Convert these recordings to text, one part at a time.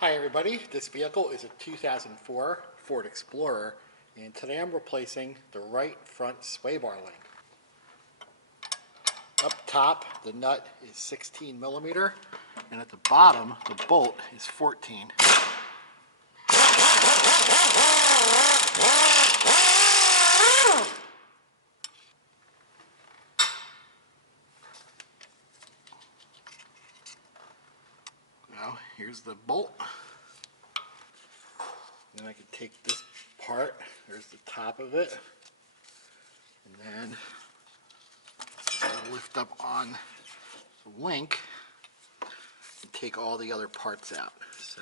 Hi everybody, this vehicle is a 2004 Ford Explorer, and today I'm replacing the right front sway bar link. Up top, the nut is 16 millimeter, and at the bottom, the bolt is 14. Now, here's the bolt. Then I can take this part, there's the top of it, and then I'll lift up on the link and take all the other parts out. So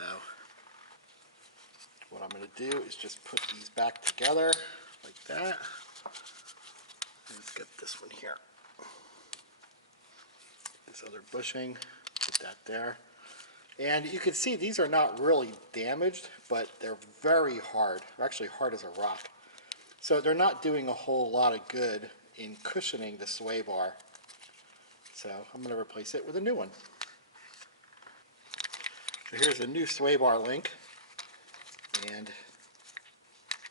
what I'm going to do is just put these back together like that. Let's get this one here. This other bushing, put that there. And you can see these are not really damaged, but they're very hard. They're actually hard as a rock. So they're not doing a whole lot of good in cushioning the sway bar. So I'm going to replace it with a new one. So here's a new sway bar link. And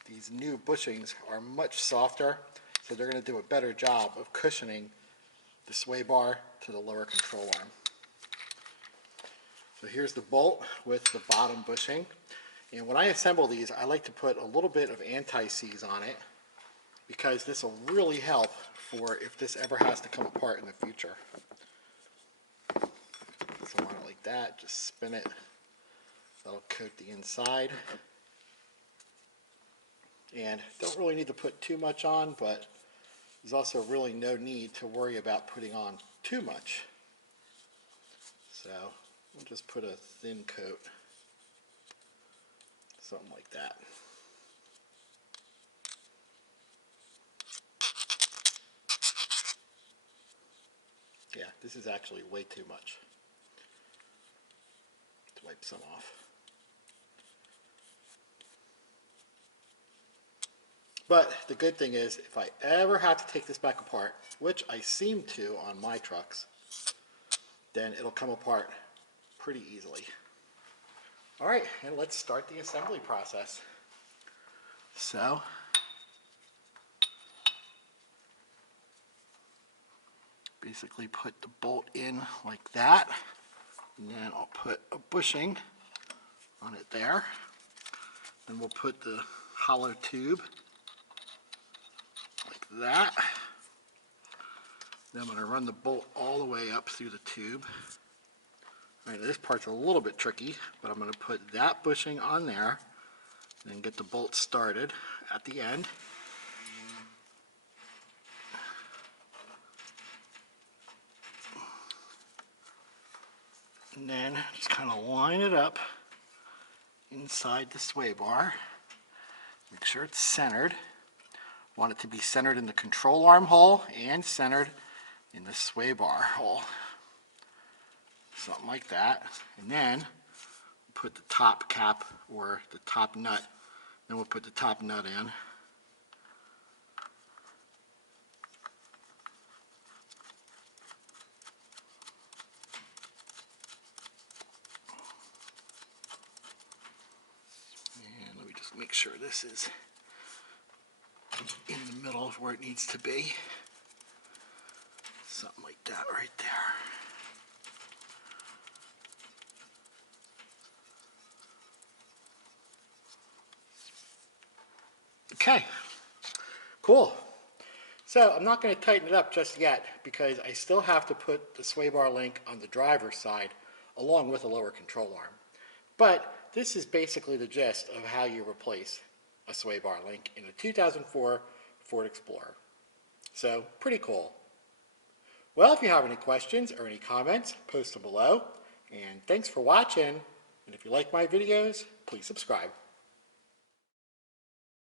these new bushings are much softer, so they're going to do a better job of cushioning the sway bar to the lower control arm. So here's the bolt with the bottom bushing, and when I assemble these I like to put a little bit of anti-seize on it because this will really help for if this ever has to come apart in the future. So I want it like that, just spin it, that'll coat the inside. And don't really need to put too much on, but there's also really no need to worry about putting on too much. So we'll just put a thin coat, something like that. Yeah, this is actually way too much. Let's wipe some off. But the good thing is, if I ever have to take this back apart, which I seem to on my trucks, then it'll come apart pretty easily. Alright, and let's start the assembly process. So, basically put the bolt in like that, and then I'll put a bushing on it there. Then we'll put the hollow tube like that. Then I'm going to run the bolt all the way up through the tube. All right, this part's a little bit tricky, but I'm going to put that bushing on there, then get the bolt started at the end. And then just kind of line it up inside the sway bar. Make sure it's centered. Want it to be centered in the control arm hole and centered in the sway bar hole. Something like that. And then put the top cap or the top nut. Then we'll put the top nut in. And let me just make sure this is in the middle of where it needs to be. Something like that right there. Okay, cool. So I'm not going to tighten it up just yet because I still have to put the sway bar link on the driver's side along with a lower control arm. But this is basically the gist of how you replace a sway bar link in a 2004 Ford Explorer. So pretty cool. Well, if you have any questions or any comments, post them below. And thanks for watching. And if you like my videos, please subscribe.